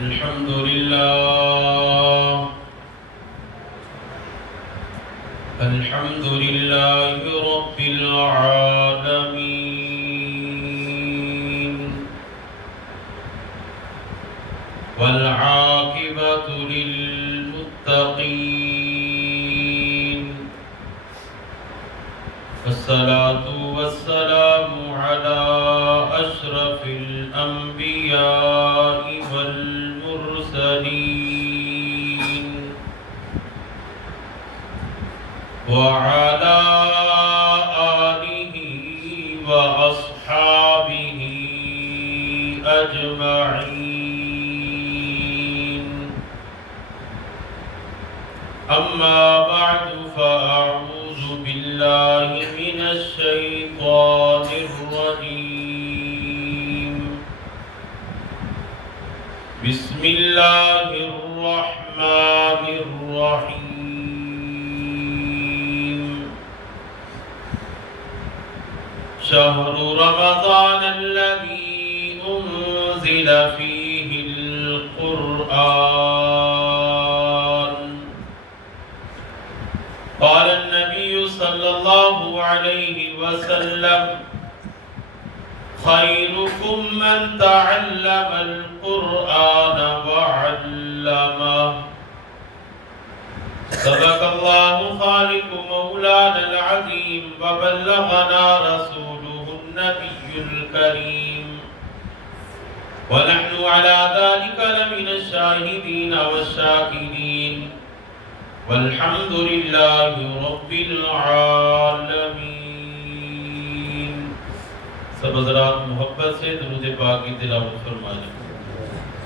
الحمد لله الحمد لله رب العالمين والعاقبة للمتقين والصلاة والسلام على أشرف الأنبياء والمرسلين وعلى آله وأصحابه أجمعين. أما بعد فأعوذ بالله من الشيطان الرجيم. بسم الله الرحمن الرحيم. شهر رمضان الذي أنزل فيه القرآن. قال النبي صلى الله عليه وسلم: خيركم من تعلم القرآن وعلمه. صدق الله خالق مولانا العظيم وبلغنا رسوله النبي الكريم، ونحن على ذلك لمن الشاهدين والشاكرين، والحمد لله رب العالمین. سب حضرات محبت سے درود پاک کی تلاوت فرمائیں.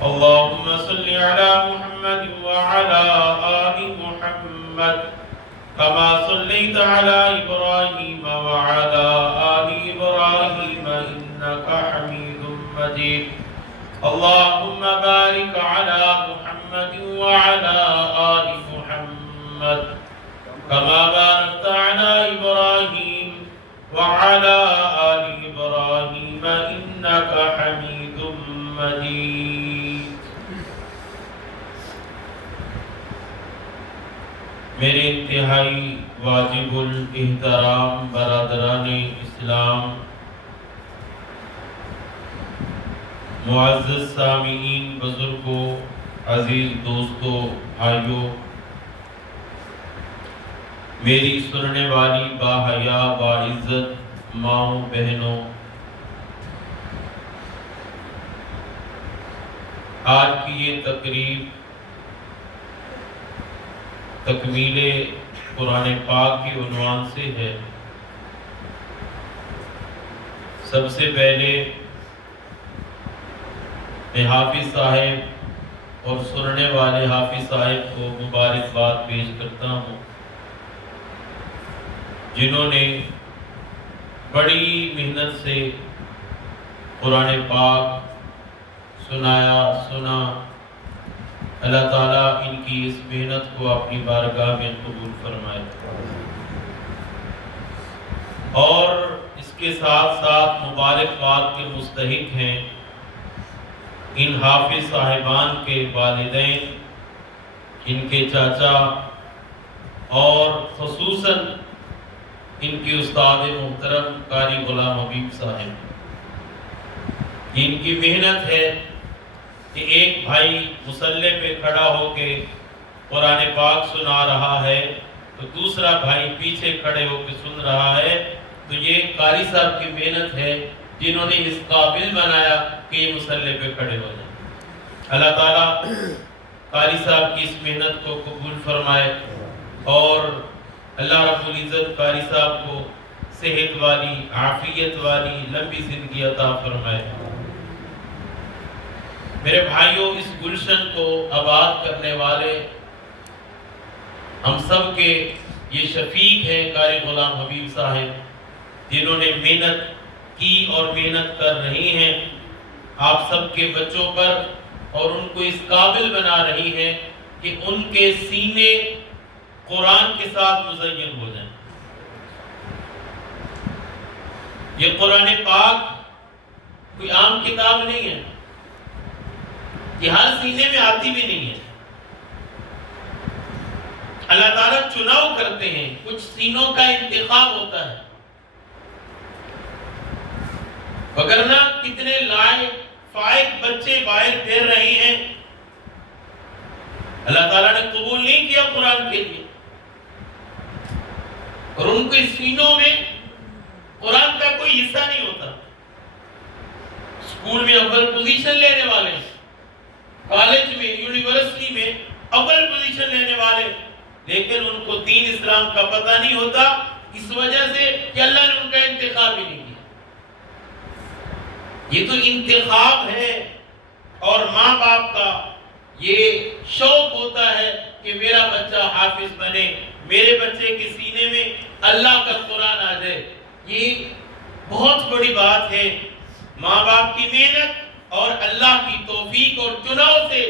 اللهم صل على محمد وعلى آل محمد كما صليت على إبراهيم وعلى آل إبراهيم إنك حميد مجيد. اللهم بارك على محمد وعلى آل محمد كما باركت على إبراهيم وعلى آل إبراهيم إنك حميد مجيد. میرے انتہائی واجب الاحترام برادران اسلام، معزز سامعین، بزرگوں، عزیز دوستوں، بھائیوں، میری سننے والی باحیا باعزت ماؤں بہنوں، آج کی یہ تقریب تکمیل قرآن پاک کی عنوان سے ہے. سب سے پہلے میں حافظ صاحب اور سننے والے حافظ صاحب کو مبارکباد پیش کرتا ہوں، جنہوں نے بڑی محنت سے قرآن پاک سنا. اللہ تعالیٰ ان کی اس محنت کو اپنی بارگاہ میں قبول فرمائے. اور اس کے ساتھ ساتھ مبارکباد کے مستحق ہیں ان حافظ صاحبان کے والدین، ان کے چاچا، اور خصوصاً ان کے استاد محترم قاری غلام حبیب صاحب. ان کی محنت ہے کہ ایک بھائی مصلی پہ کھڑا ہو کے قرآن پاک سنا رہا ہے تو دوسرا بھائی پیچھے کھڑے ہو کے سن رہا ہے. تو یہ قاری صاحب کی محنت ہے جنہوں نے اس قابل بنایا کہ یہ مصلی پہ کھڑے ہو جائیں. اللہ تعالیٰ قاری صاحب کی اس محنت کو قبول فرمائے اور اللہ رب العزت قاری صاحب کو صحت والی، عافیت والی، لمبی زندگی عطا فرمائے. میرے بھائیوں، اس گلشن کو آباد کرنے والے ہم سب کے یہ شفیق ہیں قاری غلام حبیب صاحب، جنہوں نے محنت کی اور محنت کر رہی ہیں آپ سب کے بچوں پر، اور ان کو اس قابل بنا رہی ہیں کہ ان کے سینے قرآن کے ساتھ مزین ہو جائیں. یہ قرآن پاک کوئی عام کتاب نہیں ہے. یہ ہر سینے میں آتی بھی نہیں ہے۔ اللہ تعالیٰ چناؤ کرتے ہیں، کچھ سینوں کا انتخاب ہوتا ہے، وگرنہ کتنے لائق فائق بچے باہر پھیر رہے ہیں، اللہ تعالیٰ نے قبول نہیں کیا قرآن کے لیے، اور ان کے سینوں میں قرآن کا کوئی حصہ نہیں ہوتا۔ اسکول میں اول پوزیشن لینے والے، کالج میں، یونیورسٹی میں اول پوزیشن لینے والے، لیکن ان کو دین اسلام کا پتہ نہیں ہوتا، اس وجہ سے کہ اللہ نے ان کا انتخاب ہی نہیں کیا۔ یہ تو انتخاب ہے، اور ماں باپ کا یہ شوق ہوتا ہے کہ میرا بچہ حافظ بنے، میرے بچے کے سینے میں اللہ کا قرآن آ جائے۔ یہ بہت بڑی بات ہے، ماں باپ کی محنت اور اللہ کی توفیق اور چناؤ سے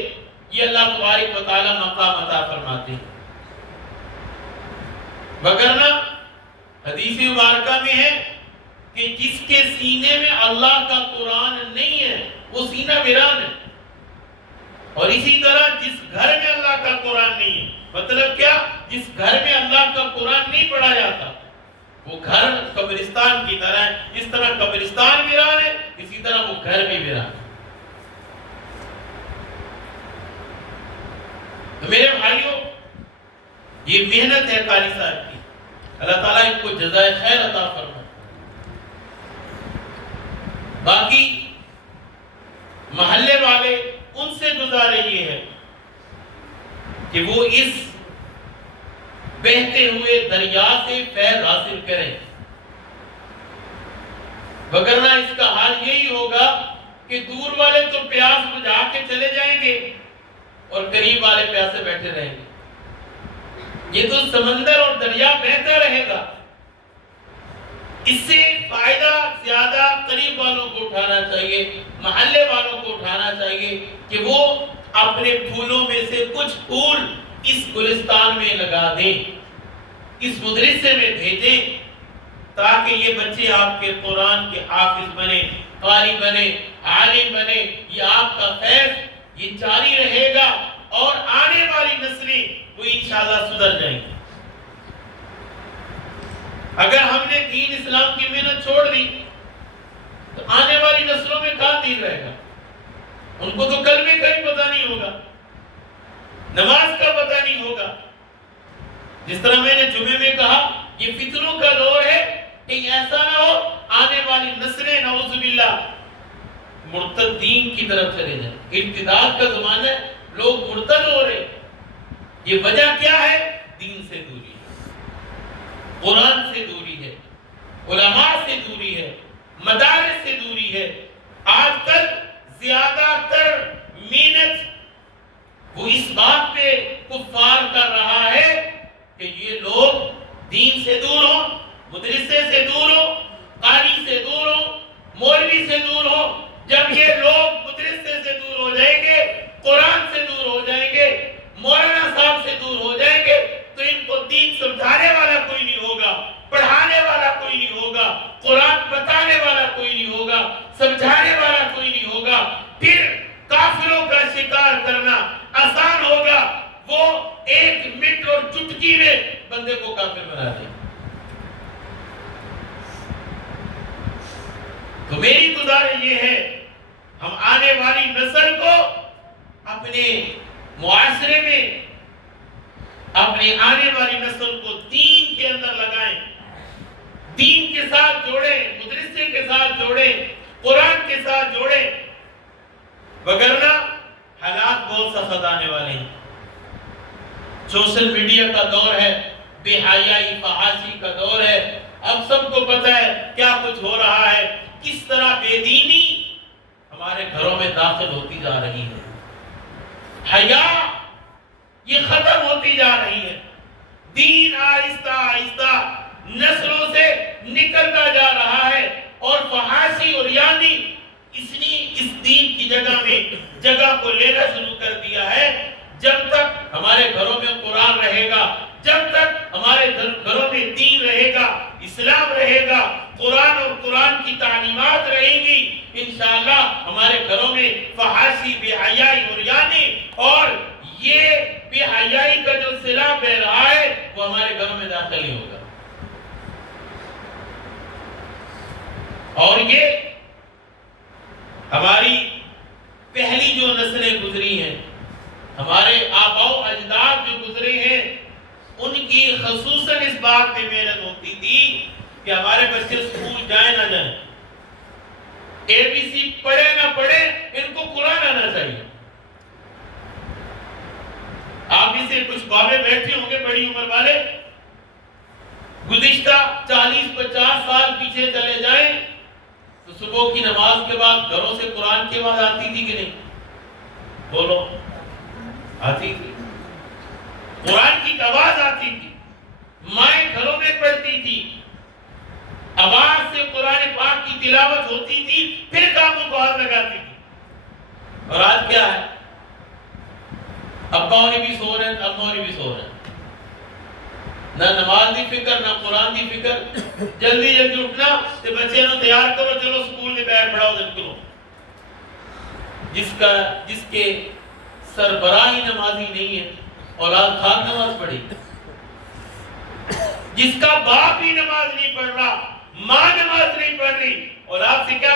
یہ اللہ تبارک و تعالی مقام عطا فرماتے ہیں۔ وگرنہ حدیث مبارکہ میں ہے کہ جس کے سینے میں اللہ کا قرآن نہیں ہے وہ سینہ ویران ہے، اور اسی طرح جس گھر میں اللہ کا قرآن نہیں ہے، مطلب کیا؟ جس گھر میں اللہ کا قرآن نہیں پڑھا جاتا وہ گھر قبرستان کی طرح ہے۔ جس طرح قبرستان ویران ہے، اسی طرح وہ گھر بھی ویران ہے۔ تو میرے بھائیوں، یہ محنت ہے قاری صاحب کی، اللہ تعالیٰ ان کو جزائے خیر عطا فرمائے۔ باقی محلے والے، ان سے گزارے یہ ہے کہ وہ اس بہتے ہوئے دریا سے فیض حاصل کریں، وگرنہ اس کا حال یہی ہوگا کہ دور والے تو پیاس بجھا کے چلے جائیں گے اور قریب والے پیاسے بیٹھے رہیں گے۔ یہ تو سمندر اور دریا بہتا رہے گا۔ اس سے فائدہ زیادہ قریب والوں کو اٹھانا چاہیے، محلے والوں کو اٹھانا چاہیے کہ وہ اپنے پھولوں میں سے کچھ پھول اس گلستان میں لگا دیں، اس مدرسے میں بھیجیں، تاکہ یہ بچے آپ کے قرآن کے حافظ بنے، قاری بنے، عالم بنے۔ یہ آپ کا فیض یہ جاری رہے گا، اور آنے والی نسلیں وہ انشاءاللہ سدھر جائیں گی۔ اگر ہم نے دین اسلام کی محنت چھوڑ دی تو آنے والی نسلوں میں کہاں دین رہے گا؟ ان کو تو کلمے کا ہی پتہ نہیں ہوگا، نماز کا پتہ نہیں ہوگا۔ جس طرح میں نے جمعے میں کہا، یہ فتنوں کا دور ہے، کہ ایسا نہ ہو آنے والی نسلیں نعوذ باللہ مرتد دین کی طرف چلے جائیں۔ ارتداد کا زمانہ ہے، لوگ مرتد ہو رہے۔ یہ وجہ کیا ہے؟ دین سے دوری ہے، قرآن سے دوری ہے، علماء سے دوری ہے، مدارس سے دوری ہے۔ آج تک زیادہ تر محنت وہ اس بات پہ کفار کر رہا ہے کہ یہ لوگ دین سے دور ہوں، مدرسے سے دور ہوں، قاری سے دور ہوں، مولوی سے دور ہوں۔ جب یہ لوگ مدرسے سے دور ہو جائیں گے، قرآن سے دور ہو جائیں گے، مولانا صاحب سے دور ہو جائیں گے، تو ان کو دین سمجھانے والا کوئی نہیں ہوگا، پڑھانے والا کوئی نہیں ہوگا، قرآن بتانے والا کوئی نہیں ہوگا، سمجھانے والا کوئی نہیں ہوگا۔ پھر کافروں کا شکار کرنا آسان ہوگا، وہ ایک منٹ اور چٹکی میں بندے کو کافر بنا دے۔ تو میری گزارش یہ ہے، ہم آنے والی نسل کو اپنے معاشرے میں، اپنے آنے والی نسل کو دین کے اندر لگائیں، دین کے ساتھ جوڑیں، مدرسے کے ساتھ جوڑیں، قرآن کے ساتھ جوڑیں، وگرنہ حالات بہت سخت آنے والے ہیں۔ سوشل میڈیا کا دور ہے، بے حیائی فحاشی کا دور ہے۔ اب سب کو پتہ ہے کیا کچھ ہو رہا ہے، کس طرح بے دینی ہمارے گھروں میں داخل ہوتی جا رہی ہے، حیا یہ ختم ہوتی جا رہی ہے، دین آہستہ آہستہ نسلوں سے نکلتا جا رہا ہے، اور فحاشی اور یعنی اس نے اس دین کی جگہ میں جگہ کو لینا شروع کر دیا ہے۔ جب تک ہمارے گھروں میں قرآن رہے گا، جب تک ہمارے گھروں میں دین رہے گا، اسلام رہے گا، قرآن اور قرآن کی تعلیمات رہیں گی، انشاءاللہ ہمارے گھروں میں فحاشی، بے حیائی، عریانی اور یہ بے حیائی کا جو صلہ بہ رہا ہے وہ ہمارے گھروں میں داخل نہیں ہوگا. اور یہ ہماری پہلی جو نسلیں گزری ہیں، ہمارے آباء و اجداد جو گزرے ہیں، ان کی خصوصاً اس بات پہ محنت ہوتی تھی کہ ہمارے بچے اسکول جائیں نہ جائیں، اے بی سی پڑھے نہ پڑھے، ان کو قرآن آنا چاہیے. آپ بھی سے کچھ بابے بیٹھے ہوں گے بڑی عمر والے، گزشتہ 40-50 سال پیچھے چلے جائیں تو صبح کی نماز کے بعد گھروں سے قرآن کی آواز آتی تھی کہ نہیں؟ بولو، آتی تھی. قرآن کی آواز آتی تھی، مائیں گھروں میں پڑھتی تھی، آواز سے قرآن پاک کی تلاوت ہوتی تھی، پھر کاموں کو ہاتھ لگاتی تھی. اور آج کیا ہے؟ ابا ہونے بھی سو رہے ہیں، اماں ہونے بھی سو رہے ہیں، نہ نماز دی فکر، نہ قرآن دی فکر. جلدی جلدی اٹھنا تے بچے نو تیار کرو، چلو سکول میں بیٹھ پڑھاؤ دن کرو. جس کے سربراہی نمازی نہیں ہے، اولاد خاک نماز پڑھی. جس کا باپ ہی نماز نہیں پڑھ رہا، ماں نماز نہیں پڑھ رہی، اولاد سے کیا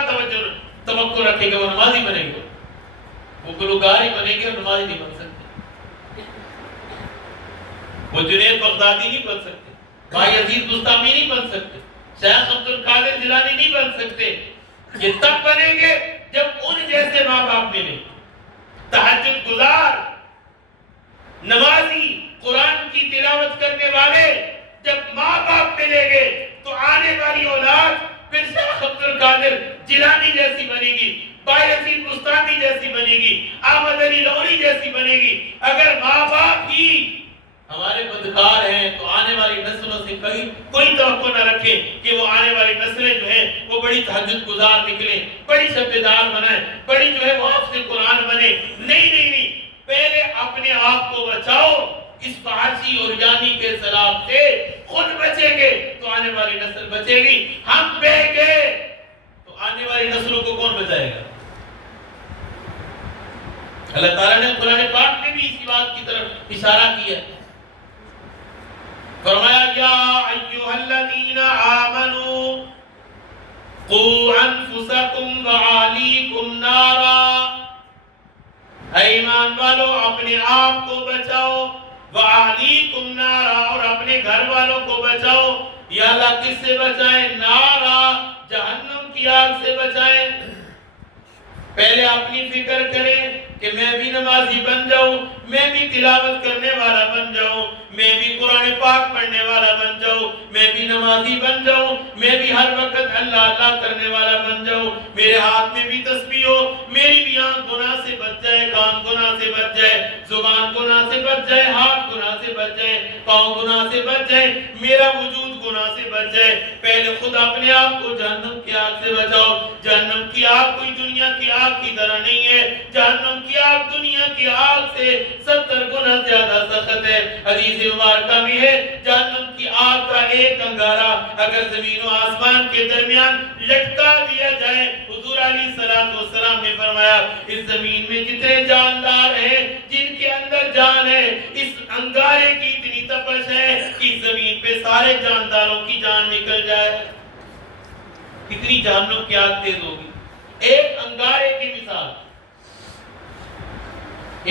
توقع رکھے گا؟ وہ نمازی بنے گا، وہ گلوکار ہی بنے گے اور نمازی نہیں بن سکتے. وہ جنید بغدادی نہیں بن سکتے، بھائی عزیز بستامی نہیں بن سکتے، شیخ عبد القادر جیلانی نہیں بن سکتے. یہ تب بنیں گے جب ان جیسے ماں باپ ملیں، تہجد گزار، نمازی، قرآن کی تلاوت کرنے والے. جب ماں باپ ملیں گے تو آنے والی اولاد پھر شیخ عبد القادر جیلانی جیسی بنے گی، بھائی عزیز بستانی جیسی بنے گی، احمد علی لودھی جیسی بنے گی. اگر ماں باپ ہی ہمارے بدکار ہیں تو آنے والی نسلوں سے کوئی توقع نہ رکھیں کہ وہ آنے والی نسلیں جو ہیں وہ بڑی تہجد گزار نکلیں، بڑی شبیدار بنائیں، بڑی جو ہے وہ حافظ قرآن بنے. نہیں، پہلے اپنے آپ کو بچاؤ. اس فحاشی اور عریانی کے سلاب سے خود بچیں گے تو آنے والی نسل بچے گی. ہم بہ گئے تو آنے والی نسلوں کو کون بچائے گا؟ اللہ تعالیٰ نے قرآن پاک میں بھی اسی بات کی طرف اشارہ کیا. فرمایا یا ایھا الذین آمنوا قوا انفسکم وعلیکم نارا، اے ایمان والو اپنے آپ کو بچاؤ، وعلیکم نارا، اور اپنے گھر والوں کو بچاؤ. یا اللہ کس سے بچائیں؟ نارا، جہنم کی آگ سے بچائیں. پہلے اپنی فکر کریں کہ میں بھی نمازی بن جاؤں، میں بھی تلاوت کرنے والا بن جاؤں، میں بھی قرآن پاک پڑھنے والا بن جاؤں، میں بھی نمازی بن جاؤں، میں بھی ہر وقت اللہ اللہ کرنے والا بن جاؤں، میرے ہاتھ میں بھی تسبیح ہو، میری بھی آنکھ گناہ سے بچ جائے، کان گناہ سے بچ جائے، زبان گناہ سے بچ جائے، ہاتھ گناہ سے بچ جائے، پاؤں گناہ سے بچ جائے، میرا وجود گناہ سے بچ جائے. پہلے خود اپنے آپ کو جہنم کی آگ سے بچاؤ. جہنم کی آگ کوئی دنیا کی آگ کی طرح نہیں ہے. جہنم کی آگ دنیا کی آگ سے 70 گنا زیادہ سخت ہے. حدیث مبارکہ میں ہے جہنم کی آگ کا ایک انگارہ اگر زمین و آسمان کے درمیان لٹکا دیا جائے، حضور علیہ السلام نے فرمایا اس زمین میں جتنے جاندار ہیں جن کے اندر جان ہے، اس انگارے کی اتنی تپش ہے کہ زمین پہ سارے جانداروں کی جان نکل جائے. کتنی جہنم کی آگ تیز ہوگی. ایک انگارے کی مثال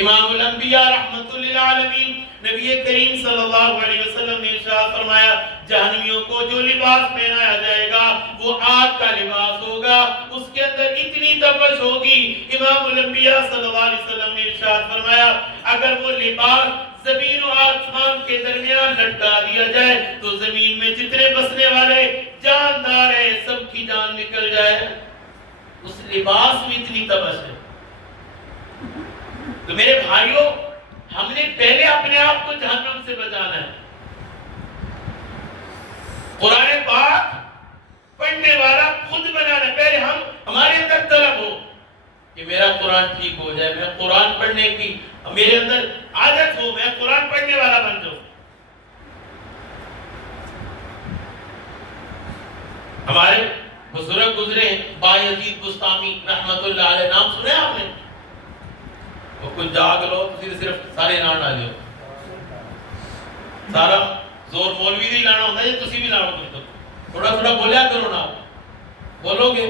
امام الانبیاء رحمت للعالمین نبی کریم صلی اللہ علیہ وسلم نے ارشاد فرمایا جہنمیوں کو جو لباس پہنایا جائے گا وہ آگ کا لباس ہوگا، اس کے اندر اتنی تپش ہوگی. امام الانبیاء صلی اللہ علیہ وسلم نے ارشاد فرمایا اگر وہ لباس زمین و آسمان کے درمیان لٹکا دیا جائے تو زمین میں جتنے بسنے والے جاندار ہیں سب کی جان نکل جائے. اس لباس میں اتنی تپش ہے. تو میرے بھائیوں ہم نے پہلے اپنے آپ کو جہنم سے بچانا ہے. قرآن پاک پڑھنے والا خود بنانا. پہلے ہمارے اندر طلب ہو کہ میرا قرآن ٹھیک ہو جائے، میں قرآن پڑھنے کی میرے اندر عادت ہو، میں قرآن پڑھنے والا بن جاؤں. ہمارے بزرگ گزرے ہیں، بایزید بستامی رحمت اللہ علیہ، نام سنے آپ نے؟ وہ کچھ جاگ لو تسی صرف سارے نام ڈالے ہو، سارا زور مولوی دی لانا ہوتا ہے، تسی بھی لاؤ کچھ تو تھوڑا تھوڑا بولیا کرو نا، بولو گے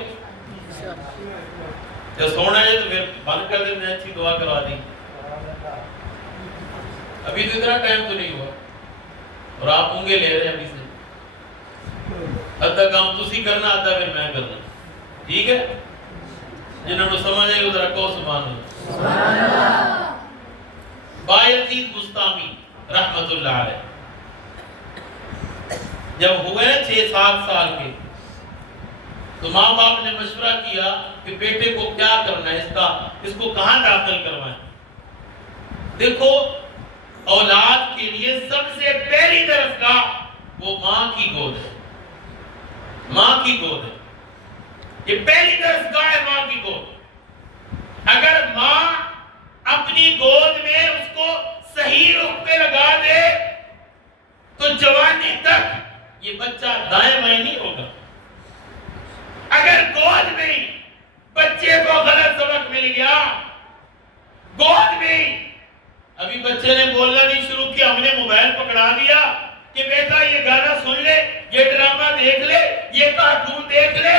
جب سونا ہے تو پھر بند کر دے، میں اچھی دعا کروا دی. ابھی تو اتنا ٹائم تو نہیں ہوا اور آپ ہوں گے لے رہے ہیں ابھی سے، ادھا کام تسی کرنا، ادھا پھر میں کرنا، ٹھیک ہے؟ جنہوں نے سمجھ آئے ادھر کہو سبحان اللہ. بایزید بستامی رحمت اللہ علیہ جب ہوئے نا 6-7 سال کے تو ماں باپ نے مشورہ کیا کہ بیٹے کو کیا کرنا ہے، اس کو کہاں داخل کروائیں. دیکھو اولاد کے لیے سب سے پہلی درسگاہ وہ ماں کی گود ہے، ماں کی گود ہے، یہ پہلی درسگاہ ہے ماں کی گود. اگر ماں اپنی گود میں اس کو صحیح رخ پہ لگا دے تو جوانی تک یہ بچہ دائیں بائیں نہیں ہوگا. اگر گود میں بچے کو غلط سبق مل گیا، گود میں ابھی بچے نے بولنا نہیں شروع کیا، ہم نے موبائل پکڑا دیا کہ بیٹا یہ گانا سن لے، یہ ڈرامہ دیکھ لے، یہ کارٹون دیکھ لے،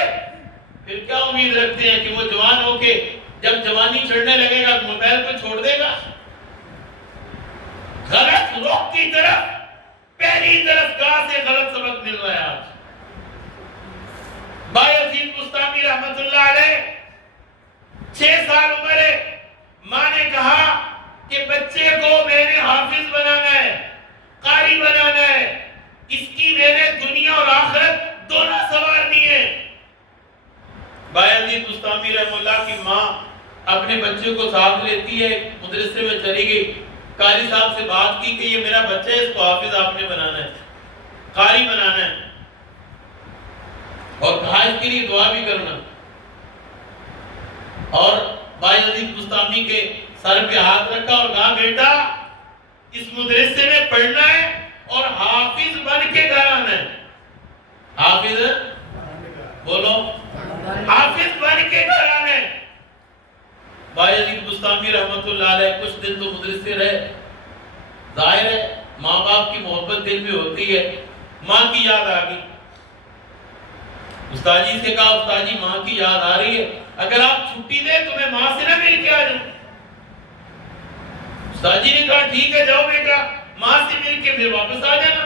پھر کیا امید رکھتے ہیں کہ وہ جوان ہو کے جب جوانی چڑھنے لگے گا موبائل کو چھوڑ دے گا؟ غلط رخ کی طرف پہلی درسگاہ سے غلط سبق مل رہا ہے آج. بایزید بستامی رحمت اللہ علیہ 6 سال عمر ہے، ماں نے کہا کہ بچے کو میں نے حافظ بنانا ہے، قاری بنانا ہے، اس کی میں نے دنیا اور آخرت دونوں سنوارنی ہے. بایزید بستامی رحمت اللہ کی ماں اپنے بچے کو ساتھ لیتی ہے، مدرسے میں چلی گئی، قاری صاحب سے بات کی کہ یہ میرا بچہ ہے، اس کو حافظ آپ نے بنانا ہے، قاری بنانا ہے، اور کہا اس کے لیے دعا بھی کرنا. اور بایزید بستامی کے سر پہ ہاتھ رکھا اور کہا بیٹا اس مدرسے میں پڑھنا ہے اور حافظ بن کے گھر آنا ہے. حافظ بولو، حافظ بن کے گھر آنا ہے. بایزید بستامی رحمت اللہ علیہ کچھ دن تو مدرسے رہے. ظاہر ہے ماں باپ کی محبت دل میں ہوتی ہے، ماں کی یاد آ گئی. استاد جی سے کہا استاد جی ماں کی یاد آ رہی ہے، اگر آپ چھٹی دیں تو میں ماں سے نہ مل کے آ جاؤں. استاد جی نے کہا ٹھیک ہے جاؤ بیٹا، ماں سے مل کے پھر واپس آ جانا.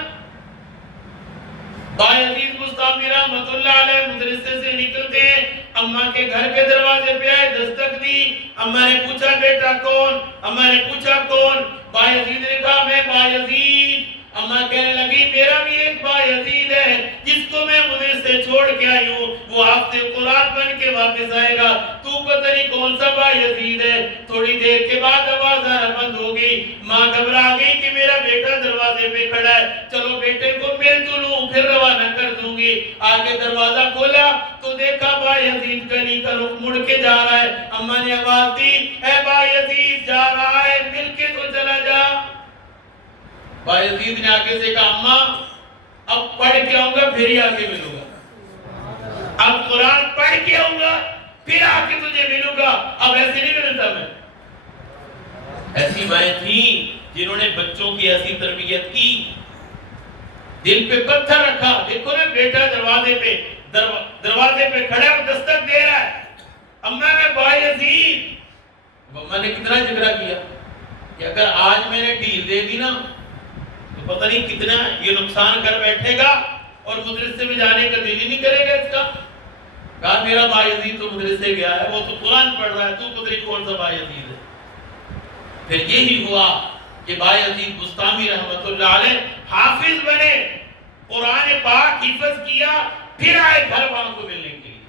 بایزید بستامی رحمت اللہ علیہ مدرسے سے نکلتے ہیں، اماں کے گھر کے دروازے پہ آئے، دستک دی. اماں نے پوچھا بیٹا کون؟ اماں نے پوچھا کون؟ بایزید نے کہا میں بایزید. اماں کہنے لگی میرا بھی ایک بایزید ہے جس کو میں مدرسے چھوڑ کے آئی ہوں، وہ حافظ قرآن بن کے واپس آئے گا. تو پتہ نہیں کون سا بایزید ہے. تھوڑی دیر کے بعد آواز آنا بند ہو گئی. ماں گھبرا گئی کہ میرا بیٹا دروازے پہ کھڑا ہے، چلو بیٹے کو مل تو لوں پھر روانہ کر دوں گی. آگے دروازہ کھولا تو دیکھا بایزید گلی کا رخ مڑ کے جا رہا ہے. اماں نے آواز دی اے بایزید جا رہا ہے، مل کے تو چلا جا. بایزید نے آگے سے کہا اماں اب پڑھ کے آؤں گا پھر ہی آگے ملوں گا، اب قرآن پڑھ کے آؤں گا پھر آگے تجھے ملوں گا، اب ایسے نہیں ملتا. میں ایسی مائیں تھیں جنہوں نے بچوں کی ایسی تربیت کی، دل پہ پتھر رکھا. دیکھو نا بیٹا دروازے پہ کھڑا ہے، دستک دے رہا ہے، اماں میں بایزید. اماں نے کتنا جھگڑا کیا کہ اگر آج میں نے ڈھیل دے دی نا تو پتہ نہیں کتنا یہ نقصان کر بیٹھے گا اور مدرسے میں جانے کا دل ہی نہیں کرے گا اس کا. کہا میرا بایزید تو مدرسے گیا ہے، وہ تو قرآن پڑھ رہا ہے، تو پتہ نہیں کون سا بایزید ہے. پھر یہی ہوا کہ بایزید بستامی رحمت اللہ علیہ حافظ بنے، قرآن پاک حفظ کیا، پھر آئے گھر والوں کو ملنے کے لیے.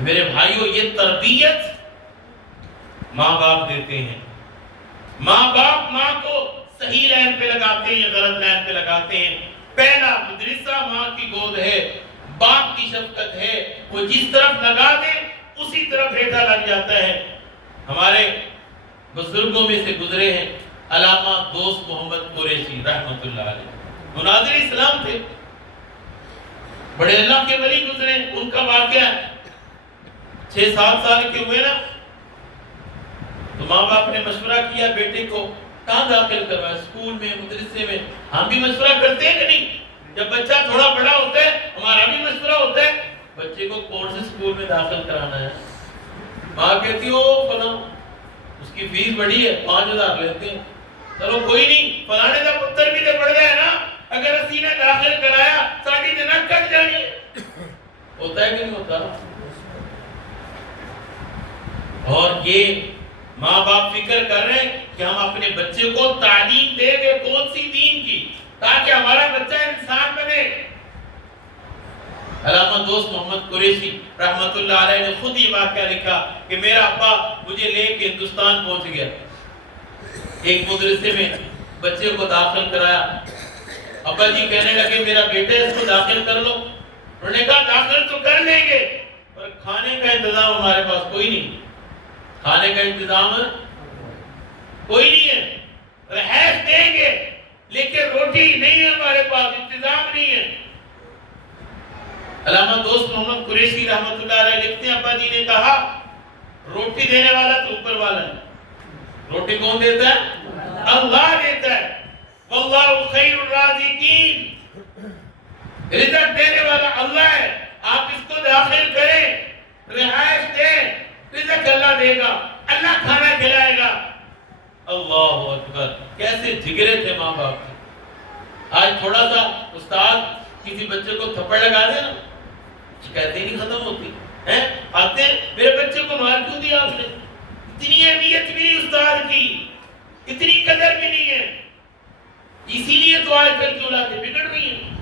میرے بھائیوں یہ تربیت ماں باپ دیتے ہیں. ماں باپ ماں کو صحیح لائن پہ لگاتے ہیں، غلط لائن پہ لگاتے ہیں. پہلا مدرسہ ماں کی گود ہے، باپ کی شفقت ہے، وہ جس طرف لگا دے اسی طرف بیٹا لگ جاتا ہے. ہمارے بزرگوں میں سے گزرے ہیں علامہ دوست محمد قریشی رحمت اللہ علیہ، مناظر اسلام تھے. بڑے اللہ کے ولی گزرے، ان کا واقعہ 6-7 سال کے ہوئے نا، تو ماں باپ نے مشورہ کیا بیٹے کو کہاں داخل کروایا، اسکول میں، مدرسے میں۔ ہم بھی مشورہ کرتے ہیں کہ نہیں؟ جب بچہ تھوڑا بڑا ہوتا ہے ہمارا بھی مشورہ ہوتا ہے بچے کو کون سے اسکول میں داخل کرانا ہے۔ ماں کہتی ہو فلاں اس کی فیس بڑی ہے 5000 لیتے ہیں، چلو کوئی نہیں، فلانے کا پتر بھی تو پڑھ گیا نا، اگر اسی نے داخل کرایا ساڑھی دن کٹ جانی ہے۔ ہوتا ہے کہ نہیں ہوتا؟ اور یہ ماں باپ فکر کر رہے ہیں کہ ہم اپنے بچے کو تعلیم دیں گے کون سی دین کی، تاکہ ہمارا بچہ انسان بنے۔ علامہ دوست محمد قریشی رحمت اللہ علیہ نے خود ہی واقعہ لکھا کہ میرا ابا مجھے لے کے ہندوستان پہنچ گیا، ایک مدرسے میں بچے کو داخل کرایا، ابا جی کہنے لگے میرا بیٹا اس کو داخل کر لو، انہوں نے کہا داخل تو کر لیں گے پر کھانے کا انتظام ہمارے پاس کوئی نہیں، کھانے کا انتظام کوئی نہیں ہے، رہائش دیں گے لیکن روٹی نہیں ہے ہمارے پاس، انتظام نہیں ہے۔ علامہ دوست محمد قریشی رحمت اللہ علیہ لکھتے ہیں ابا جی نے کہا روٹی دینے والا تو اوپر والا ہے، روٹی کون دیتا ہے؟ اللہ دیتا ہے، واللہ خیر الرازقین، رزق دینے والا اللہ ہے، آپ اس کو داخل کریں، رہائش دیں، رزق اللہ دے گا، اللہ کھانا کھلائے گا۔ اللہ اکبر، کیسے جگرے تھے ماں باپ کے۔ آج تھوڑا سا استاد کسی بچے کو تھپڑ لگا دے نا، شکایتیں نہیں ختم ہوتی ہیں، آتے ہیں میرے بچے کو مار کیوں دیا آپ نے، اتنی اہمیت بھی نہیں استاد کی، اتنی قدر بھی نہیں ہے، اسی لیے تو آج کل کی اولادیں بگڑ رہی ہیں۔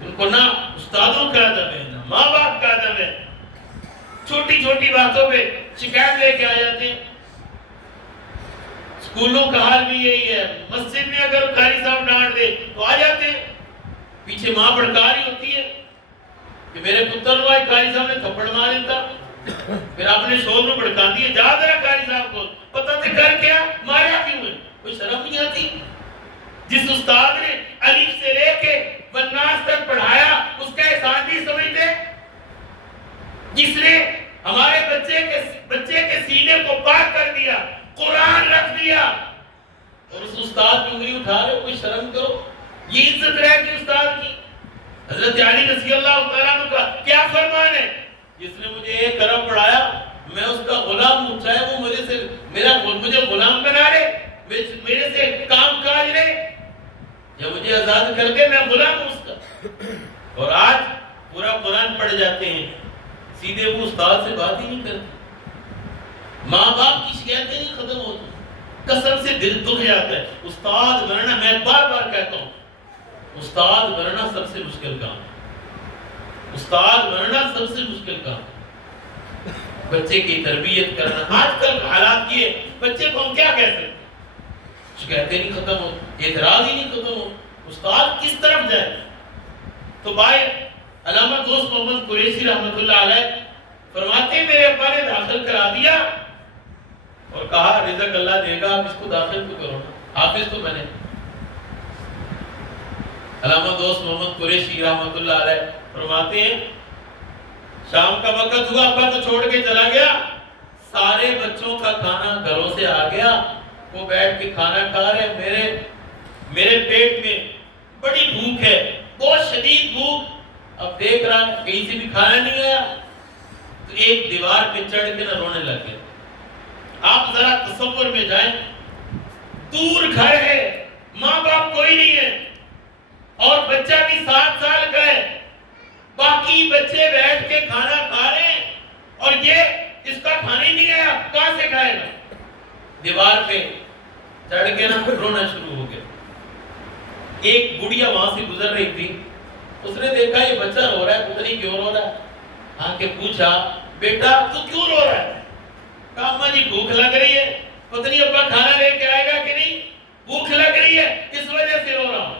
ان کو نہ استادوں کا ادب ہے نہ ماں باپ کا ادب ہے، چھوٹی چھوٹی باتوں پہ شکایت لے کے آ جاتے ہیں۔ اسکولوں کا حال بھی یہی ہے، مسجد میں اگر قاری صاحب ڈانٹ دے تو آ جاتے ہیں، پیچھے ماں بھڑکا رہی ہوتی ہے کہ میرے پتر کو قاری صاحب نے تھپڑ مار دیتا، پھر اپنے شور میں بھڑکا دیے جا ذرا قاری صاحب کو پتہ تے کر کیا مارا کیوں ہے، کوئی شرم نہیں آتی؟ جس استاد نے الف سے لے کے والناس تک پڑھایا اس کا احسان بھی سمجھتے، جس نے ہمارے بچے کے سینے کو پاک کر دیا، قرآن رکھ دیا، اور اس استاد کی انگلی اٹھا رہے ہو، کوئی شرم کرو، یہ عزت رہ گی استاد کی۔ حضرت علی رضی اللہ تعالیٰ عنہ کا کیا فرمان ہے، جس نے مجھے ایک ارب پڑھایا میں اس کا غلام ہوں، چاہے وہ مجھے غلام بنا لے، میرے سے کام کاج لے، یا مجھے آزاد کر دے، میں غلام ہوں اس کا۔ اور آج پورا قرآن پڑھ جاتے ہیں، سیدھے وہ استاد سے بات ہی نہیں کرتے، ماں باپ کی شکایتیں نہیں ختم ہوتی، قسم سے دل دکھ جاتا ہے۔ استاد بننا، میں بار بار کہتا ہوں، استاد بننا سب سے مشکل کام، استاد بننا سب سے مشکل کام، بچے کی تربیت کرنا۔ آج کل حالات یہ بچے کو ہم کیا کہتے ہیں، شکایتیں نہیں ختم ہو، اعتراض ہی نہیں ختم ہو، استاد کس طرف جائے؟ تو بھائی علامہ دوست محمد قریشی رحمت اللہ علیہ فرماتے ہیں میرے ابا نے داخل کرا دیا اور کہا رزق اللہ دے گا، آپ اس کو داخل تو کرو، حافظ تو بنے۔ علامہ دوست محمد قریشی رحمت اللہ علیہ فرماتے ہیں شام کا وقت ہوا، ابا تو چھوڑ کے چلا گیا، سارے بچوں کا کھانا گھروں سے آ گیا، وہ بیٹھ کے کھانا کھا رہے، میرے پیٹ میں بڑی بھوک ہے، بہت شدید بھوک، اب دیکھ رہا کہیں سے بھی کھانا نہیں آیا، تو ایک دیوار پہ چڑھ کے نہ رونے لگ گیا۔ آپ ذرا تصور میں جائیں، دور گھر ہے، ماں باپ کوئی نہیں ہے، اور بچہ بھی 7 سال کا ہے، باقی بچے بیٹھ کے کھانا کھا رہے ہیں اور یہ اس کا کھانا ہی نہیں آیا، کہاں سے کھائے گا؟ دیوار پہ چڑھ کے نا رونا شروع ہو گیا۔ ایک بڑھیا وہاں سے گزر رہی تھی، اس نے دیکھا یہ بچہ رو رہا ہے، پتہ نہیں کیوں رو رہا ہے، آ کے پوچھا بیٹا تو کیوں رو رہا ہے؟ کہا اماں جی بھوک لگ رہی ہے، پتہ نہیں ابا کھانا لے کے آئے گا کہ نہیں، بھوک لگ رہی ہے اس وجہ سے رو رہا ہوں۔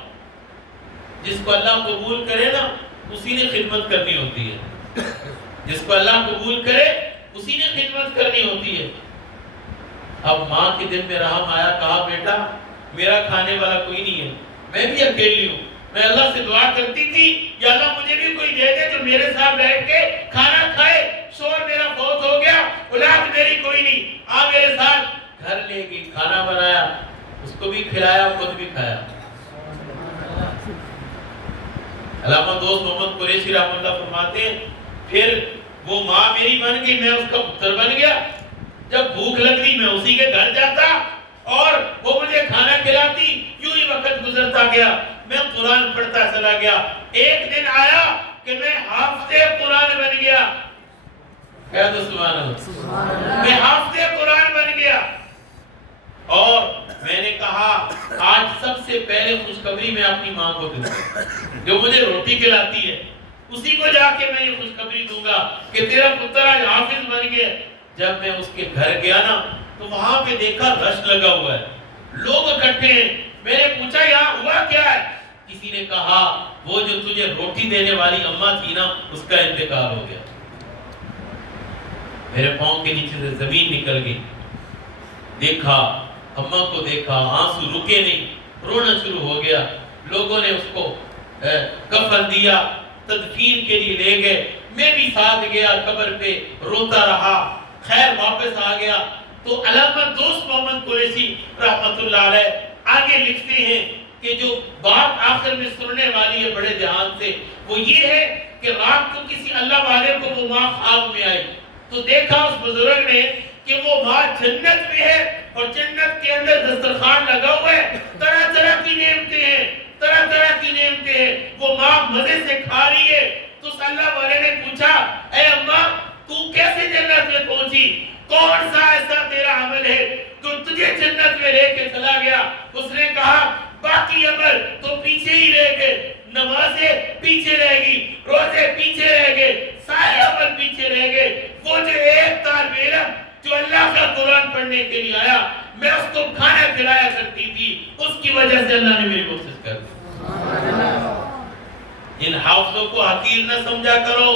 جس کو اللہ قبول کرے نا اسی نے خدمت کرنی ہوتی ہے، جس کو اللہ قبول کرے اسی نے خدمت کرنی ہوتی ہے۔ اب ماں کے دل میں رحم آیا، کہا بیٹا میرا کھانے والا کوئی نہیں ہے، میں بھی اکیلی ہوں، میں اللہ سے دعا کرتی تھی یا اللہ مجھے بھی کوئی دے دے جو میرے ساتھ بیٹھ کے کھانا کھائے. شوہر میرا فوت ہو گیا, اولاد میری کوئی نہیں, میرے ساتھ گھر لے گئی, کھانا بنایا, اس کو بھی کھلایا, خود بھی کھایا. علامہ دوست محمد قریشی رحمۃ اللہ فرماتے ہیں پھر وہ ماں میری بن گئی, میں اس کا پتر بن گیا. جب بھوک لگتی میں اسی کے گھر جاتا اور وہ مجھے کھانا کھلاتی. یوں ہی وقت گزرتا گیا, میں قرآن پڑھتا چلا گیا. ایک دن آیا کہ میں حافظ قرآن بن گیا. کہہ دو سبحان اللہ. میں حافظ قرآن بن گیا. اور میں نے کہا آج سب سے پہلے خوشخبری میں اپنی ماں کو دوں گا جو مجھے روٹی کھلاتی ہے, اسی کو جا کے میں یہ خوشخبری دوں گا کہ تیرا پتر آج حافظ بن گیا. جب میں اس کے گھر گیا نا تو وہاں پہ دیکھا رش لگا ہوا ہے, لوگ اکٹھے ہیں. میں نے پوچھا یہاں ہوا کیا ہے؟ کسی نے کہا وہ جو تجھے روٹی دینے والی اماں تھی نا اس کا انتقال ہو گیا. میرے پاؤں کے نیچے سے زمین نکل گئی. دیکھا اماں کو دیکھا, آنسو رکے نہیں, رونا شروع ہو گیا. لوگوں نے اس کو کفن دیا, تدفین کے لیے لے گئے. میں بھی ساتھ گیا قبر پہ, روتا رہا. خیر واپس آ گیا تو علامہ دوست محمد قریشی رحمۃ اللہ علیہ آگے لکھتے ہیں کہ جو بات آخر میں سننے والی ہے بڑے دھیان سے, وہ یہ ہے کہ رات کو کسی اللہ والے کو وہ ماں خواب میں آئی تو دیکھا اس بزرگ نے کہ وہ ماں جنت میں ہے اور جنت کے اندر دسترخوان لگا ہوا ہے, طرح طرح کی نعمتیں ہیں, طرح طرح کی نعمتیں ہیں. وہ ماں مزے سے کھا رہی ہے. تو اس اللہ والے نے پوچھا اے اماں تو کیسے جنت میں پہنچی؟ کون سا ایسا تیرا عمل ہے جو تجھے جنت میں لے کے چلا گیا؟ اس نے کہا باقی عمل تو پیچھے ہی رہ گئے, نمازیں پیچھے رہ گئی, روزے پیچھے رہ گئے, سارے عمل پیچھے رہ گئے. وہ جو ایک طالب علم جو اللہ کا قرآن پڑھنے کے لیے آیا, میں اس کو کھانا کھلایا کرتی تھی, اس کی وجہ سے اللہ نے میری کوشش کر دی. ان حافظوں کو حقیر نہ سمجھا کرو.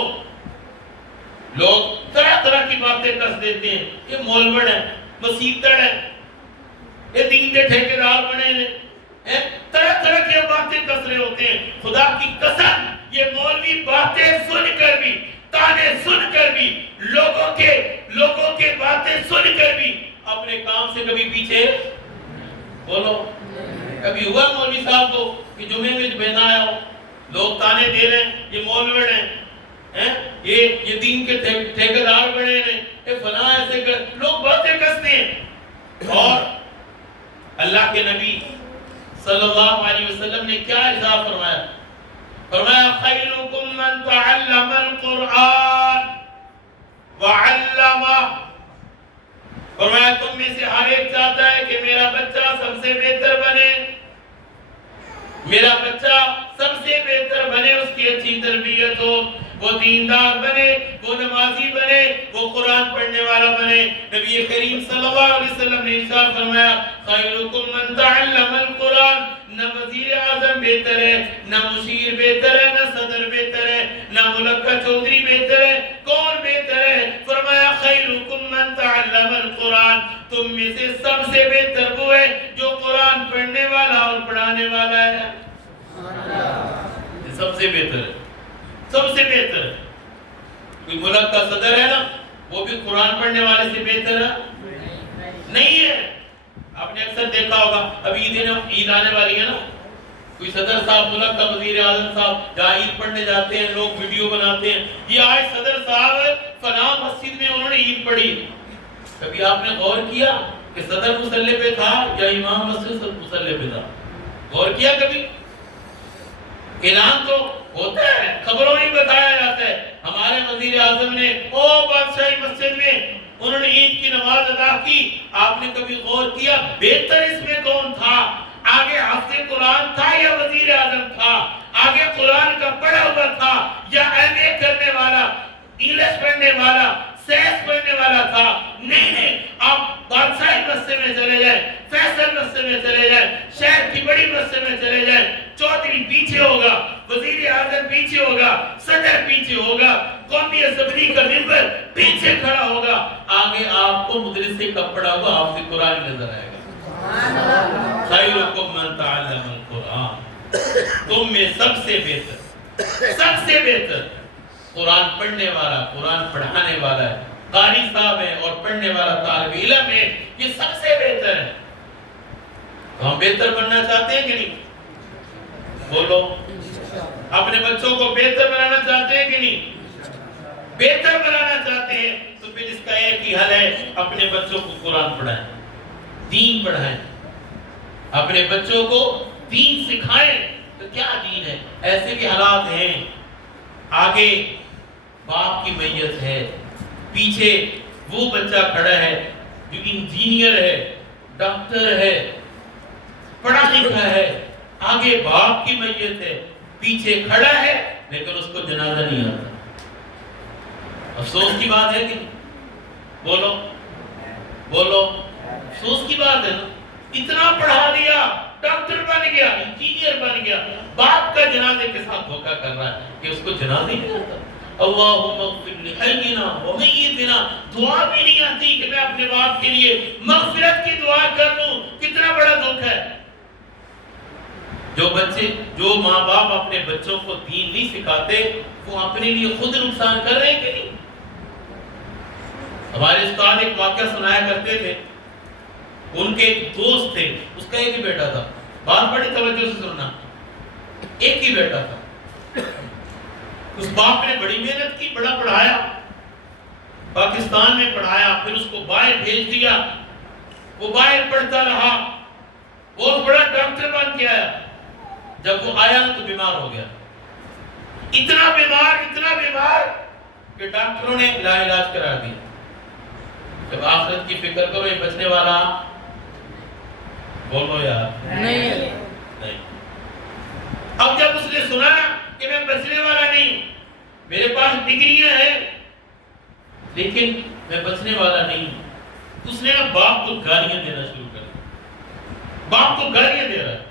لوگ طرح طرح کی باتیں کس دیتے ہیں, یہ مولوڑ ہے, مسیتڑ ہے, یہ دین کے ٹھیکیدار بنے ہیں, طرح طرح کی باتیں کس رہے ہوتے ہیں. خدا کی قسم یہ مولوی باتیں سن کر بھی, تانے سن کر بھی, لوگوں کے باتیں سن کر بھی اپنے کام سے کبھی پیچھے بولو. کبھی ہوا مولوی صاحب کو کہ جمعے میں بہنا آیا ہو, لوگ تانے دے رہے ہیں یہ مولوڑ ہیں, یہ دین کے ٹھیکیدار بنے ہیں, یہ فلاں ایسے کر, لوگ باتیں کستے ہیں. اور اللہ کے نبی صلی اللہ علیہ وسلم نے کیا ارشاد فرمایا؟ فرمایا خیرکم من تعلم القرآن وعلمہ. فرمایا تم میں سے ہر ایک چاہتا ہے کہ میرا بچہ سب سے بہتر بنے, میرا بچہ سب سے بہتر بنے, اس کی اچھی تربیت ہو, وہ دیندار بنے, وہ نمازی بنے, وہ قرآن پڑھنے والا بنے. نبی کریم صلی اللہ علیہ وسلم نے ارشاد فرمایا خیرکم من تعلم القرآن. نہ وزیر اعظم بہتر ہے, نہ مشیر بہتر ہے, نہ صدر بہتر ہے, نہ ملک کا چودھری بہتر ہے. کون بہتر ہے؟ فرمایا خیرکم من تعلم القرآن. تم میں سے سب سے بہتر وہ ہے جو قرآن پڑھنے والا اور پڑھانے والا ہے. سب سے بہتر ہے, سب سے بہتر ہے. کوئی ملک کا صدر ہے نا, وہ بھی قرآن پڑھنے والے سے بہتر ہے نہیں ہے. آپ نے اکثر دیکھا ہوگا, ابھی عید آنے والی ہے نا, کوئی صدر صاحب, ملک کا وزیر اعظم صاحب جہاں عید پڑھنے جاتے ہیں, لوگ ویڈیو بناتے ہیں, یہ آج صدر صاحب فلاں مسجد میں انہوں نے عید پڑھی. کبھی آپ نے غور کیا کہ صدر مصلی پہ تھا یا امام مسجد مصلی پہ تھا؟ غور کیا کبھی؟ اعلان تو ہوتا ہے, خبروں میں بتایا جاتا ہے ہمارے وزیر اعظم نے بادشاہی مسجد میں انہوں نے عید کی نماز ادا کی. آپ نے کبھی غور کیا بہتر اس میں کون تھا؟ آگے حافظ قرآن تھا یا وزیر اعظم تھا؟ آگے قرآن کا پڑھا ہوا تھا یا ایم.اے کرنے والا, انگلش پڑھنے والا, سائنس پڑھنے والا تھا؟ نہیں. آپ بادشاہی مسجد میں چلے جائیں, فیصل مسجد میں چلے جائیں, شہر کی بڑی مسجد میں چلے جائیں, چودھری پیچھے ہوگا, وزیر اعظم پیچھے ہوگا, صدر پیچھے ہوگا, قومی اسمبلی کا ممبر پیچھے کھڑا ہوگا, آگے آپ کو مدرس سے کپڑا ہوا حافظ قرآن نظر آئے گا. خیرکم من تعلم القرآن. تم میں سب سے بہتر قرآن پڑھنے والا، قرآن پڑھانے والا ہے، قاری صاحب ہے اور پڑھنے والا طالب علم ہے، یہ سب سے بہتر ہے۔ ہم بہتر بننا چاہتے ہیں کہ نہیں؟ بولو، اپنے بچوں کو بہتر بنانا چاہتے ہیں کہ نہیں؟ بہتر بنانا چاہتے ہیں تو پھر اس کا ایک ہی حل ہے، اپنے بچوں کو قرآن پڑھائیں، دین پڑھائیں، اپنے بچوں کو دین سکھائیں۔ تو کیا دین ہے؟ ایسے بھی حالات ہیں، آگے باپ کی میت ہے، پیچھے وہ بچہ کھڑا ہے جو انجینئر ہے، ڈاکٹر ہے، پڑھا لکھا ہے، آگے باپ کی میت ہے، پیچھے کھڑا ہے لیکن اس کو جنازہ نہیں آتا۔ افسوس کی بات ہے کہ بولو افسوس کی بات ہے نا، اتنا پڑھا دیا، ڈاکٹر بن گیا، انجینئر بن گیا، باپ کا جنازے کے ساتھ دھوکہ کر رہا ہے کہ اس کو جنازہ ہی نہیں آتا۔ اللہم اغفر لحینا ومیتنا، دعا بھی نہیں آتی کہ میں اپنے باپ کے لیے مغفرت کی دعا کر لوں، کتنا بڑا دھوکہ ہے۔ جو ماں باپ اپنے بچوں کو دین نہیں سکھاتے وہ اپنے لیے خود نقصان کر رہے ہیں کہ نہیں؟ ہمارے استاد ایک واقعہ سنایا کرتے تھے، ان کے ایک دوست تھے، اس کا ایک ہی بیٹا تھا، بات بڑی توجہ سے سننا، ایک ہی بیٹا تھا، اس باپ نے بڑی محنت کی، بڑا پڑھایا، پاکستان میں پڑھایا، پھر اس کو باہر بھیج دیا، وہ باہر پڑھتا رہا، بہت بڑا ڈاکٹر بن کے آیا، جب وہ آیا تو بیمار ہو گیا، اتنا بیمار کہ ڈاکٹروں نے لا علاج قرار دیا۔ جب آخرت کی فکر کرو، یہ بچنے والا بولو یار نہیں۔ اب جب اس نے سنا کہ میں بچنے والا نہیں ہوں، میرے پاس ڈگریاں ہیں لیکن میں بچنے والا نہیں ہوں، اس نے باپ کو گالیاں دینا شروع کر دیا، باپ کو گالیاں دے رہا ہے۔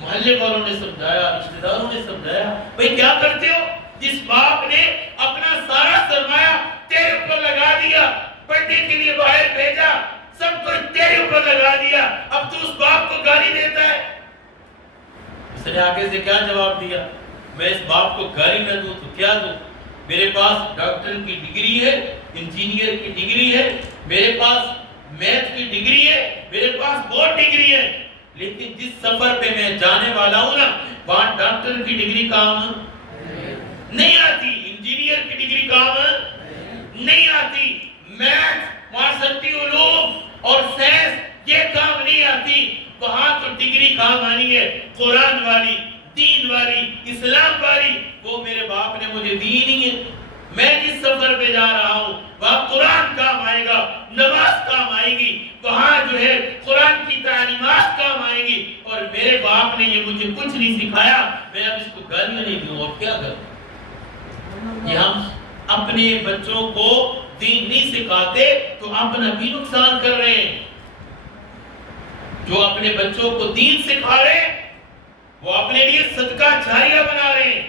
محلے والوں نے سمجھایا، رشتہ داروں نے سمجھایا، بھئی کیا کرتے ہو؟ جس باپ نے اپنا سارا سرمایہ تیرے اوپر لگا دیا، پڑھنے کے لیے باہر بھیجا، سب کچھ تیرے اوپر لگا دیا، اب تو اس باپ کو گالی دیتا ہے۔ اس نے آگے سے کیا جواب دیا؟ میں اس باپ کو گالی نہ دوں تو کیا دوں؟ میرے پاس ڈاکٹر کی ڈگری ہے، انجینئر کی ڈگری ہے، میرے پاس میتھ کی ڈگری ہے، میرے پاس بہت ڈگری ہے، لیکن جس سفر پہ میں جانے والا ہوں نا، وہاں ڈاکٹر کی ڈگری کام نہیں آتی، انجینئر کی ڈگری کام نہیں آتی، میتھ، معاشرتی علوم اور سائنس یہ کام نہیں آتی، وہاں تو ڈگری کام آنی ہے، قرآن والی، دین والی، اسلام والی۔ وہ میرے باپ نے مجھے دی نہیں ہے، میں جس سفر پہ جا رہا ہوں وہاں قرآن کام آئے گا، نماز کام آئے گی، وہاں جو ہے قرآن کی تعلیمات کام آئے گی، اور میرے باپ نے یہ مجھے کچھ نہیں سکھایا، میں اب اس کو گالیاں نہیں دوں اور کیا کروں؟ یہ ہم اپنے بچوں کو دین نہیں سکھاتے تو اپنا بھی نقصان کر رہے ہیں۔ جو اپنے بچوں کو دین سکھا رہے ہیں وہ اپنے لیے صدقہ جاریہ بنا رہے ہیں۔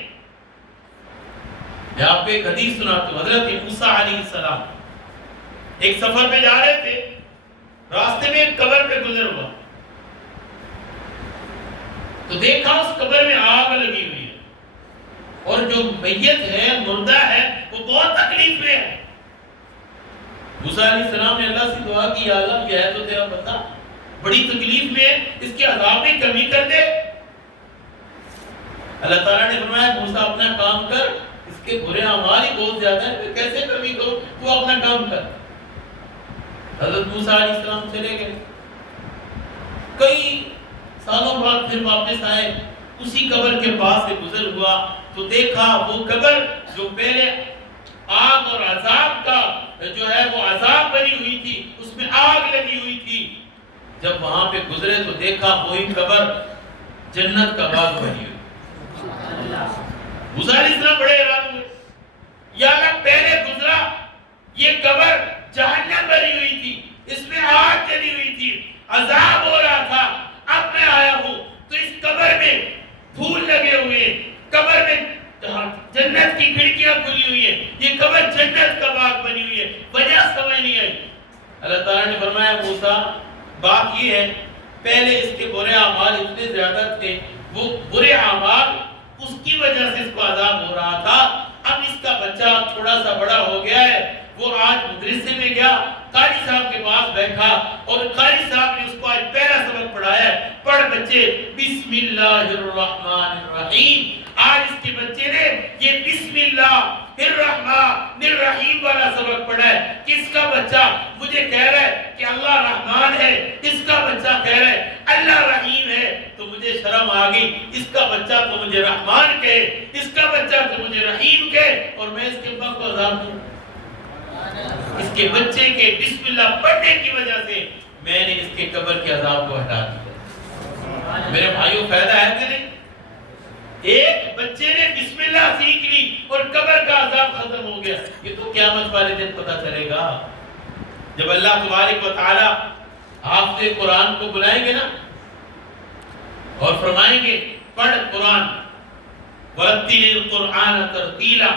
میں آپ کو ایک حدیث سناتا ہوں، حضرت موسیٰ علیہ السلام ایک سفر پہ جا رہے تھے، راستے میں ایک قبر پہ گزر ہوا تو دیکھا اس قبر میں آگ لگی ہوئی ہے، اور جو میت ہے، مردہ ہے، وہ بہت تکلیف میں ہے۔ موسیٰ علیہ السلام نے اللہ سے دعا کی، یا اللہ یہ ہے تو تیرا بندہ بڑی تکلیف میں ہے، اس کے عذاب میں کمی کر دے۔ اللہ تعالیٰ نے فرمایا موسیٰ اپنا کام کر، اس کے برے اعمال ہی بہت زیادہ ہیں، پھر کیسے کمی کرو، تو اپنا کام کر۔ حضرت موسیٰ علیہ السلام چلے گئے، کئی سالوں بعد پھر واپس آئے، اسی قبر کے پاس سے گزر ہوا تو دیکھا وہ قبر جو پہلے آگ اور عذاب کا جو ہے وہ عذاب بنی ہوئی تھی، اس میں آگ لگی ہوئی تھی، جب وہاں پہ گزرے تو دیکھا وہی قبر جنت کا باغ بنی ہوئی۔ موسیٰ علیہ السلام بڑے حیران ہوئے، یا اللہ پہلے گزرا یہ قبر جہنم بنی ہوئی تھی، اس میں آگ جلی ہوئی تھی، عذاب ہو رہا تھا، اب میں آیا ہوں تو اس قبر میں پھول لگے ہوئے، قبر میں جنت کی کھڑکیاں کھلی ہوئی ہیں، یہ قبر جنت کا باغ بنی ہوئی ہے، وجہ سمجھ نہیں آئی۔ اللہ تعالیٰ نے فرمایا موسیٰ بات یہ ہے، پہلے اس کے برے اعمال اتنے زیادہ تھے وہ برے اعمال اس کی وجہ سے اس کو عذاب ہو رہا تھا. اب اس کا بچہ تھوڑا سا بڑا ہو گیا ہے. وہ آج مدرسے میں گیا, قاری صاحب کے پاس بیٹھا اور قاری صاحب نے اس کو آج پہلا سبق پڑھایا ہے. پڑھ بچے بسم اللہ الرحمن الرحیم. آج اس کے بچے نے یہ بسم اللہ الرحمن الرحیم والا سبق پڑھا ہے. کس کا بچہ مجھے کہہ رہا ہے کہ اللہ رحمان ہے, اس کا بچہ کہہ رہا ہے اللہ رحیم ہے, تو مجھے شرم آ گئی. اس کا بچہ تو مجھے رحمان کہے, اس کا بچہ تو مجھے رحیم کہے, اور میں اس کے ابا کو عذاب دوں. اس کے بچے کے بسم اللہ پڑھنے کی وجہ سے میں نے اس کے قبر کے عذاب کو ہٹا دیا. میرے بھائیوں فائدہ ہے کہ نہیں؟ ایک بچے نے بسم اللہ سیکھ لی اور قبر کا عذاب ختم ہو گیا. یہ تو قیامت والے دن پتہ چلے گا جب اللہ تبارک و تعالی حافظ قرآن کو بلائیں گے نا اور فرمائیں گے پڑھ قرآن, ورتل القرآن ترتیلا,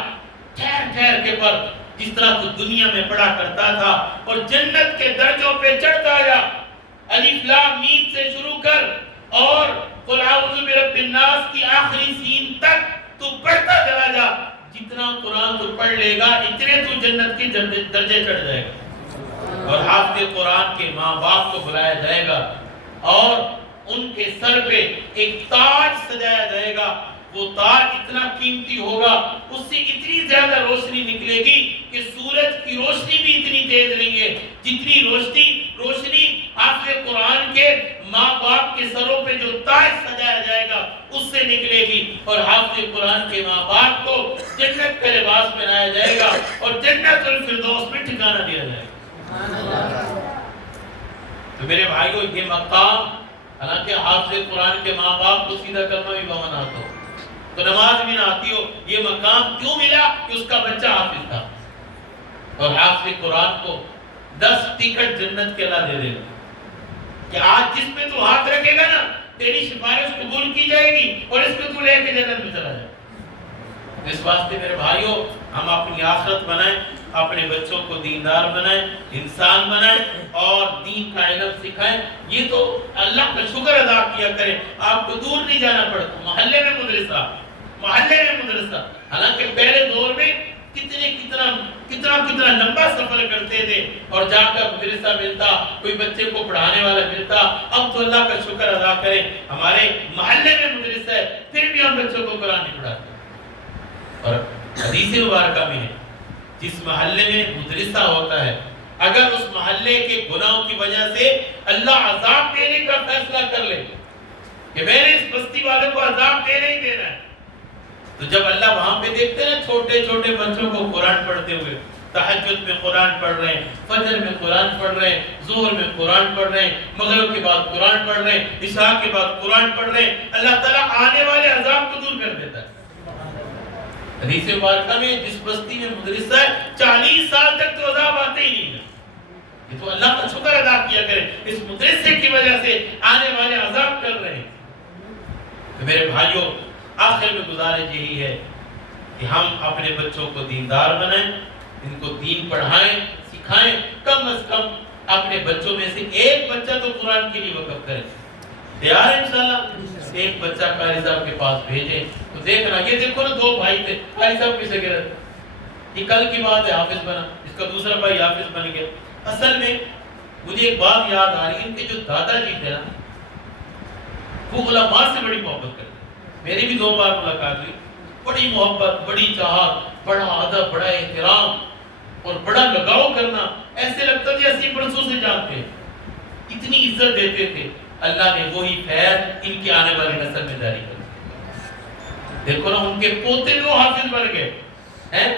ٹھہر ٹھہر کے پڑھ جس طرح تو دنیا میں پڑھا کرتا تھا اور جنت کے درجوں پہ چڑھتا جا. الف لام میم سے شروع کر اور قل اعوذ برب الناس کی آخری سین تک تو پڑھتا چلا جا. جتنا قرآن تو پڑھ لے گا اتنے تو جنت کے درجے چڑھ جائے گا. اور حافظ قرآن کے ماں باپ کو بلایا جائے گا اور ان کے سر پہ ایک تاج سجایا جائے گا. وہ تاج اتنا قیمتی ہوگا, اس سے اتنی زیادہ روشنی نکلے گی کہ سورج کی روشنی بھی اتنی تیز نہیں ہے جتنی روشنی حافظ قرآن کے ماں باپ کے سروں پہ جو تاج سجایا جائے گا اس سے نکلے گی. اور حافظ قرآن کے ماں باپ کو جنت کا لباس پہنایا جائے گا اور جنت الفردوس میں ٹھکانہ دیا جائے گا. تو میرے بھائیو یہ مقام, حالانکہ حافظ قرآن کے ماں باپ کو سیدھا کلمہ بھی بمن آتا ہو تو نماز بھی نہ آتی ہو, یہ مقام کیوں ملا کہ اس کا بچہ حافظ تھا. اور حافظ قرآن کو 10 ٹکٹ جنت کے اللہ دے دے گا کہ آج جس پہ تو ہاتھ رکھے گا نا تیری سفارش قبول کی جائے گی اور اس پہ تو لے کے جنت میں چلا جائے. اس واسطے میرے بھائیوں ہم اپنی آخرت بنائیں, اپنے بچوں کو دیندار بنائیں, انسان بنائیں اور دین کا علم سکھائیں. یہ تو اللہ کا شکر ادا کیا کریں. آپ کو دور نہیں جانا پڑتا, محلے میں مدرسہ. حالانکہ پہلے دور میں کتنا لمبا سفر کرتے تھے اور جا کر مدرسہ ملتا, کوئی بچے کو پڑھانے والا ملتا. اب تو اللہ کا شکر ادا کریں ہمارے محلے میں مدرسہ ہے, پھر بھی ہم بچوں کو قرآن نہیں پڑھاتے. اور حدیث مبارکہ میں ہے جس محلے میں مدرسہ ہوتا ہے اگر اس محلے کے گناہوں کی وجہ سے اللہ عذاب دینے کا فیصلہ کر لے کہ میں نے اس بستی والوں کو عذاب دینا ہی دینا ہے, تو جب اللہ وہاں پہ دیکھتے ہیں چھوٹے چھوٹے بچوں کو قرآن پڑھتے ہوئے, تہجد میں قرآن پڑھ رہے ہیں, فجر میں قرآن پڑھ رہے ہیں, ظہر میں قرآن پڑھ رہے ہیں, مغرب کے بعد قرآن پڑھ رہے ہیں, عشاء کے بعد قرآن پڑھ رہے ہیں, اللہ تعالیٰ آنے والے عذاب کو دور کر دیتا ہے. حدیث مبارکہ میں جس بستی میں مدرسہ ہے 40 سال تک تو عذاب آتے ہی نہیں ہے. یہ تو اللہ کا شکر ادا کیا کرے, اس مدرسے کی وجہ سے آنے والے عذاب کر رہے ہیں. تو میرے بھائیوں آخر میں گزارش یہی ہے کہ ہم اپنے بچوں کو دیندار بنائیں, ان کو دین پڑھائیں, سکھائیں. کم از کم اپنے بچوں میں سے ایک بچہ تو قرآن کے لیے وقف کریں. تیار ہے انشاءاللہ ایک بچہ قاری صاحب کے پاس بھیجیں تو دیکھنا. یہ دیکھو نا 2 بھائی تھے, قاری صاحب کسے گئے رہے, یہ کل کی بات ہے حافظ بنا, اس کا دوسرا بھائی حافظ بن گیا. اصل میں مجھے ایک بات یاد آ رہی ہے, ان کے جو دادا جی تھے نا وہ علماء سے بڑی محبت کرتے. میری بھی 2 بار ملاقات ہوئی, بڑی محبت, بڑی چاہت, بڑا ادب, بڑا احترام اور بڑا لگاؤ کرنا. ایسے لگتا تھا 80 برسوں سے جانتے ہیں, اتنی عزت دیتے تھے. اللہ نے وہی فیض ان کے آنے والی نسل میں جاری کر دیا. دیکھو نا ان کے پوتے 2 حافظ بن گئے ہیں.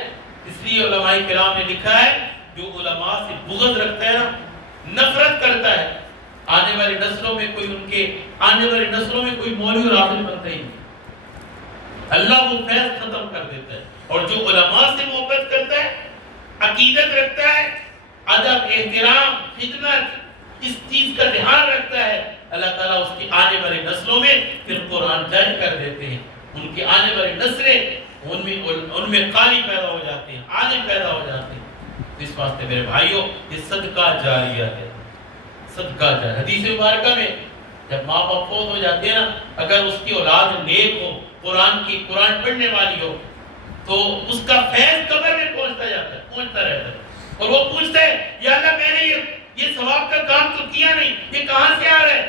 اس لیے علماء کرام نے لکھا ہے جو علماء سے بغض رکھتا ہے نا, نفرت کرتا ہے, آنے والی نسلوں میں کوئی مولوی اور حافظ بنتا ہی نہیں. اللہ وہ فیض ختم کر دیتا ہے. اور جو علماء سے محبت کرتا ہے, عقیدت رکھتا ہے, ادب, احترام, خدمت, اس چیز کا دھیان رکھتا ہے, اللہ تعالیٰ اس کی آنے والی نسلوں میں پھر قرآن جاری کر دیتے ہیں. ان کی آنے والی نسلیں ان میں قاری پیدا ہو جاتے ہیں, عالم پیدا ہو جاتے ہیں. اس واسطے میرے بھائیوں یہ صدقہ جاریہ ہے, صدقہ جاریہ. حدیث مبارکہ میں جب ماں باپ فوت ہو جاتے ہیں نا، اگر اس کی اولاد نیک ہو، قرآن پڑھنے والی ہو، تو اس کا فیض قبر میں پہنچتا رہتا ہے، اور وہ پوچھتا ہے یا اللہ میں نے یہ ثواب کا کام تو کیا نہیں، یہ کہاں سے آ رہا ہے؟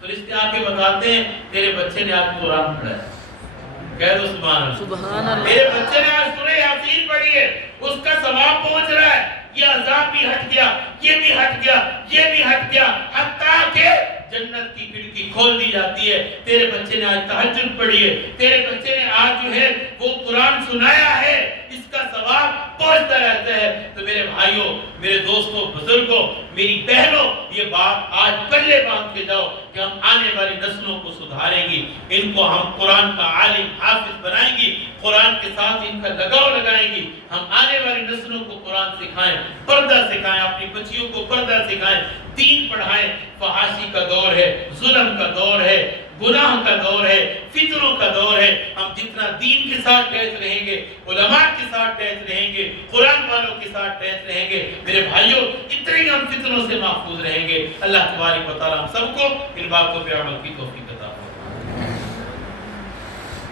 فرشتے آ کے بتاتے ہیں تیرے بچے نے آج قرآن پڑھا ہے، کہہ دو سبحان اللہ، تیرے بچے نے آج سورہ یاسین پڑھی ہے، اس کا ثواب پہنچ رہا ہے، یہ عذاب بھی ہٹ گیا، یہ بھی ہٹ گیا، یہ بھی ہٹ گیا، حتیٰ کہ جنت کی کھڑکی کھول دی جاتی ہے۔ تیرے بچے نے آج تہجد پڑھی ہے، تیرے بچے نے آج جو ہے وہ قرآن سنایا ہے، اس کا ثواب پہنچتا رہتا ہے۔ تو میرے بھائیوں، میرے دوستوں، بزرگوں، میری بہنوں، یہ بات آج پلے باندھ کے جاؤ کہ ہم آنے والی نسلوں کو سدھاریں گی، ان کو ہم قرآن کا عالم حافظ بنائیں گی، قرآن کے ساتھ ان کا لگاؤ لگائیں گی، ہم آنے والی نسلوں کو قرآن سکھائیں، پردہ سکھائیں، اپنی بچیوں کو پردہ سکھائیں، دین پڑھائیں۔ فحاشی کا دور ہے، ظلم کا دور ہے، گناہ کا دور ہے، فتنوں کا دور ہے۔ ہم جتنا دین کے ساتھ ٹیچ رہیں گے، علماء کے ساتھ ٹیچ رہیں گے، قرآن والوں کے ساتھ ٹیچ رہیں گے، میرے بھائیوں اتنے ہی ہم فتنوں سے محفوظ رہیں گے۔ اللہ تبارک و تعالی ہم سب کو ان باتوں پہ عمل کی توفیق